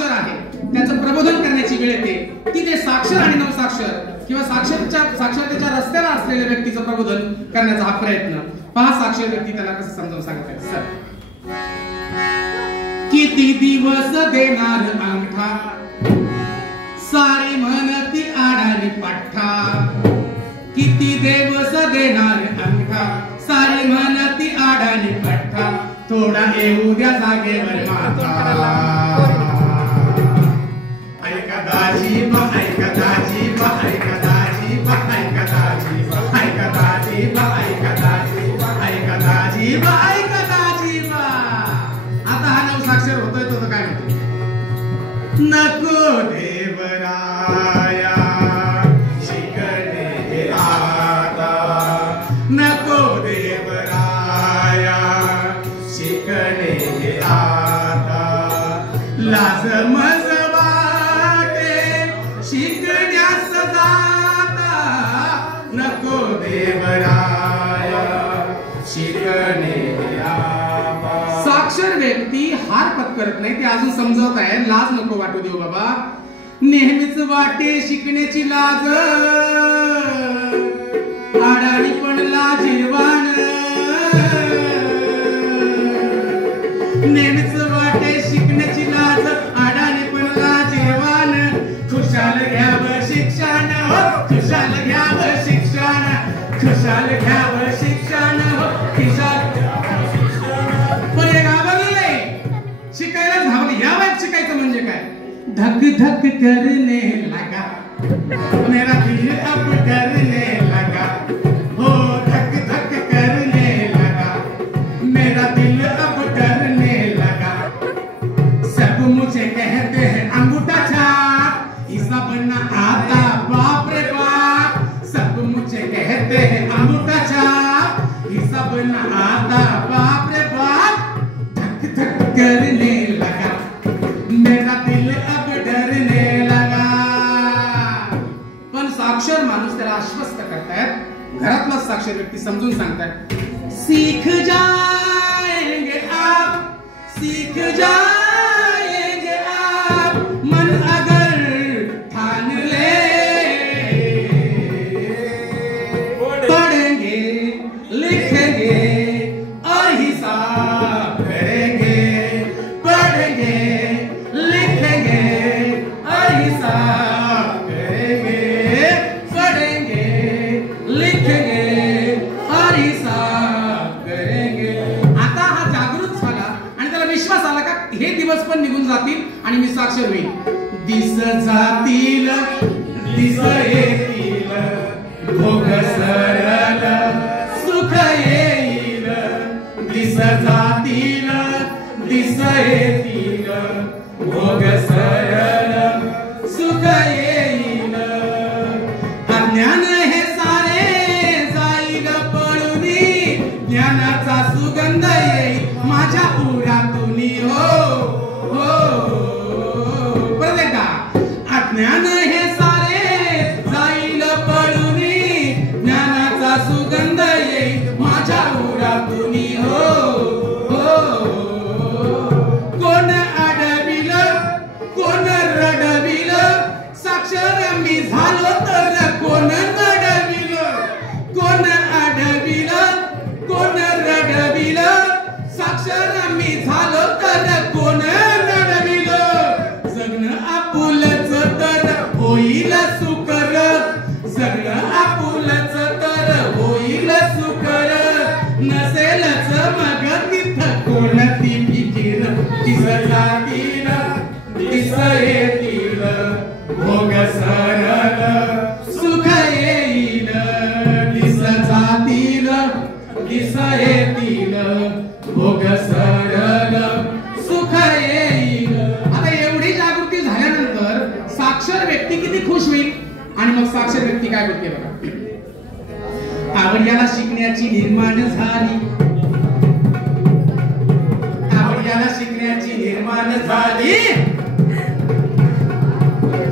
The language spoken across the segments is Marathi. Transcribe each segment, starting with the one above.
साक्षर आहे त्याचं प्रबोधन करण्याची वेळ येते ती ते साक्षर आणि नवसाक्षर किंवा साक्षरतेच्या रस्त्याला असलेल्या व्यक्तीचं प्रबोधन करण्याचा हा प्रयत्न पहा. साक्षर व्यक्ती त्याला कसं समजावून सांगताय. सर, किती दिवस देणार अंगठा सारे म्हणती आडानी पठ्ठा. किती दिवस देणार अंगठा सारे म्हणती आडानी पठ्ठा. थोडा येऊ द्या जागेवर माथा. ऐका दाजी बा ऐका दाजी बा ऐका दाजी बा ऐका दाजी बा ऐका दाजी बा ऐका दाजी बा ऐका दाजी बा ऐका दाजी बा. आता हा नवसाक्षर होतोय तो काय म्हणतो. नको देवराया शिकणे आता. नको देवराया शिकणे आता. लाज मज वाटे शिकण्यास जाता. नको देवराया शिकणे आता. साक्षर व्यक्ती हार पत्करत नाही ते अजून समजवत आहे. लाज नको वाटू देऊ बाबा. नेहमीच वाटे शिकण्याची लाज आडाणी पण लाजीरवान. नेहमीच वाटे शिकण्याची लाज आडाणी पण लाजीरवान. खुशाल घ्यावं शिक्षण हो खुशाल घ्यावं शिक्षण. खुशाल घ्यावं शिक्षण हो खुशाल पण हे घाबरले शिकायला धावले. या वयात शिकायचं म्हणजे काय. धक धक करने लगा मेरा दिल अब डरने लगा. हो धक धक करने लगा मेरा दिल अब डरने लगा. सब मुझे कहते हैं अंगूठा छाप ऐसा बनना आता बाप रे बाप. सब मुझे कहते हैं अंगूठा छाप ऐसा बनना आता बाप रे बाप. धक धक करने लगा मेरा दिल अब डरने लगा. पण साक्षर माणूस त्याला आश्वस्त करतायत. घरातला साक्षर व्यक्ती समजून सांगतायत. सीख जाएंगे आप सीख जाएंगे आप मन अगर ठान ले. पढ़ेंगे लिखेंगे और हिसाब करेंगे. पढ़ेंगे लिखेंगे और हिसाब करेंगे. पढ़ेंगे लिखेंगे और हिसाब करेंगे. आता हा जागृत झाला आणि त्याला विश्वास आला का हे दिवस पण निघून जातील आणि मी साक्षर होईल. दिस जातील दिस येतील भोग सरळ सुख येईल. दिस जातील दिस येतील भोग सरळ सुख येईल. अज्ञान हे सारे जाईल पळून ज्ञानाचा सुगंध येईल माझ्या उरातून. हो हो परत एकदा. अज्ञान हे सारे जाईल पळून ज्ञानाचा सुगंध येईल माझ्या उरातून. हो कोण अडविल कोण रडविल साक्षर मी झालो तर कोण नडविल. कोण अडविल कोण रडविल साक्षर मी झालो तर कोण नडविल. जगणं आपुलच तर होईल सुकर. जगणं आपुलच तर होईल सुकर. नसेलच मग तिथं कोणती फिकीर. दिस जातील दिस येतील भोग सरळ सुख येईल. दिस जातील दिस येतील भोग सरळ सुख येईल. आता एवढी जागृती झाल्यानंतर साक्षर व्यक्ती किती खुश होईल. आणि मग साक्षर व्यक्ती काय करते बघा. आवड याला शिकण्याची निर्माण झाली. आवड याला शिकण्याची निर्माण झाली.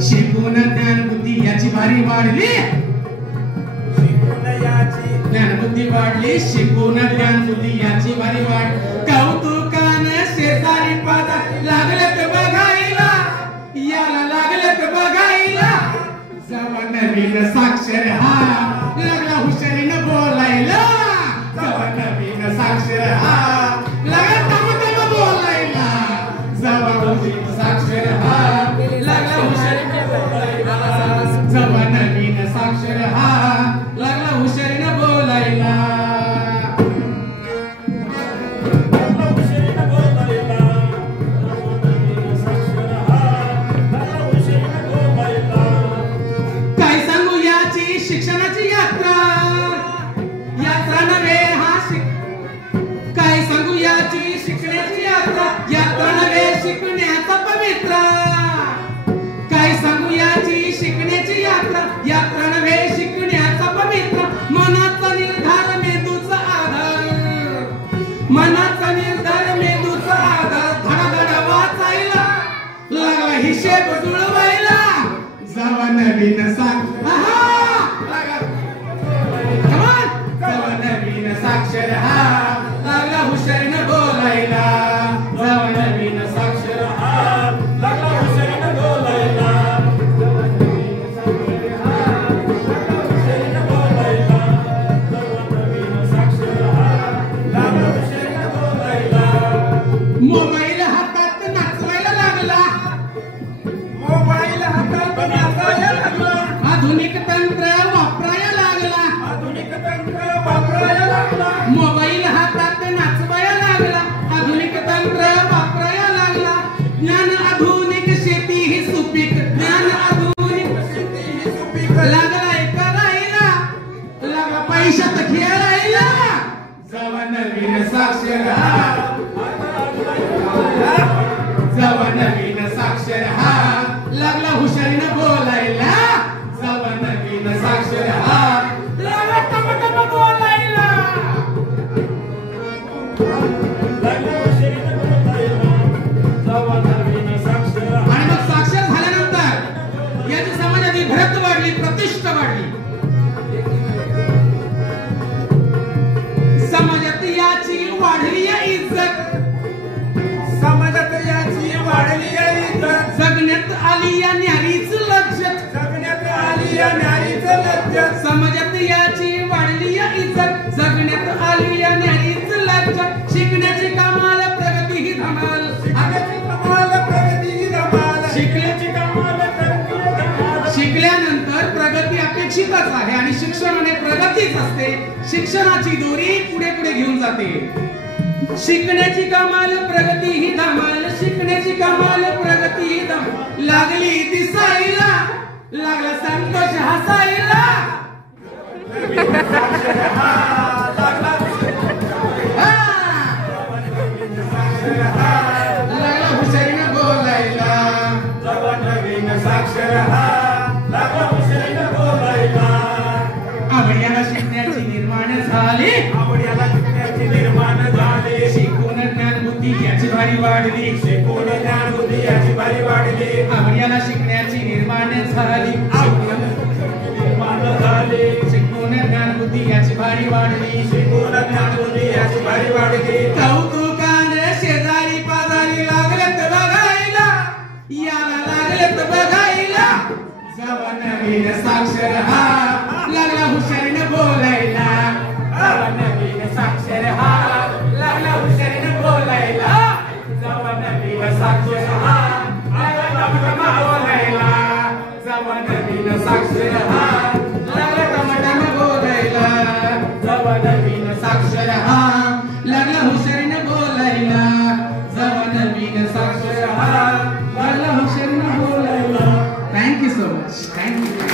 शिकून ज्ञान बुद्धी याची भारी वाढली. ज्ञान बुद्धी वाढली. शिकून ज्ञान बुद्धी याची भारी वाढ. कौतुकाने शेजारी पाहता लागले ते बघायला. नवीन साक्षर हा लागला हुशारीनं बोलायला जवा नवीन साक्षर हा लागला टमटम बोलायला जवा नवीन साक्षर हा लागला हुशारीनं बोलायला जवा नवीन साक्षर हा लागला हुशारीनं बोलायला शिक्षणाची यात्रा यात्रा नव्हे हा काय सांगू याची शिकण्याची यात्रा यात्रा नव्हे शिकण्याचा पवित्र काय सांगू याची शिकण्याची यात्रा यात्रा नव्हे शिकण्याचा पवित्र मनाचा निर्धार मेंदूचा आधार मनाचा निर्धार मेंदूचा आधार धडाधड वाचायला लागला हिशेब जुळवायला जावा नवीन साक्षर हा लागला हुशारीनं बोलायला जवा नवीन साक्षर हा लागला हुशारीनं बोलायला जवा नवीन साक्षर हा लागला हुशारीनं बोलायला जवा नवीन साक्षर हा लागला हुशारीनं बोलायला मोबाईल हातात नाचवायला लागला मोबाईल हातात नाचवायला लागला आधुनिक तंत्र वापरायला लागला आधुनिक तंत्र वापरायला मोबाईल हातात नाचवायला लागला आधुनिक तंत्र वापरायला लागला ज्ञान आधुनिक शेती ही सुपीक ज्ञान आधुनिक शेती ही सुपीक लागलाय करायला लागला पैशात खेळायला जवा नवीन साक्षर हा जवा नवीन साक्षर हा लागला हुशारीनं बोलायला जवा नवीन साक्षर हा लागला टमटम बोलायला आणि मग साक्षर झाल्यानंतर याची समाजाची भरत वाढली प्रतिष्ठा वाढली समाजात याची वाढली इज्जत समाजात याची वाढली इज्जत जगण्यात आली या न्यारीच लज्जत जगण्यात आली या न्यारीच लज्जत समाजात याची वाढली इज्जत जगण्यात आली या न्यारीच लज्जत शिकण्याची कमाल प्रगती ही धमाल शिकल्यानंतर प्रगती अपेक्षितच आहे आणि शिक्षणाने प्रगतीच असते शिक्षणाची दोरी पुढे पुढे घेऊन जाते शिकण्याची कमाल प्रगती ही धमाल शिकण्याची कमाल प्रगती ही धमाल लागली दिसायला लागला संतोष हसायला लागला हुशारीनं बोलायला जवा नवीन साक्षर हा लागला हुशारीनं बोलायला आवड्याला शिकण्याची निर्माण झाली आवड्याला शिकण्याची निर्माण झाली शिकून ज्ञान बुद्धी याची भारी वाढली शिकून ज्ञान बुद्धी याची भारी वाढली आवड्याला शिकण्याची निर्माण झाली निर्माण झाली शिकून ज्ञान बुद्धी याची भारी वाढली शिकून ज्ञान बुद्धी याची भारी वाढली कौतुकाने शेजारी पाजारी लागलेत बघायला याला लागलेत बघायला जवा नवीन साक्षर हा लागला हुशारीनं बोलायला जवा नवीन साक्षर हा लागला हुशारीनं बोलायला जवा नवीन साक्षर हा लागला टमटम बोलायला जवा नवीन साक्षर हा लागला टमटम बोलायला जवा नवीन साक्षर हा लागला हुशारीनं बोलायला जवा नवीन साक्षर हा लागला हुशारीनं बोलायला. Thank you so much. थँक्यू.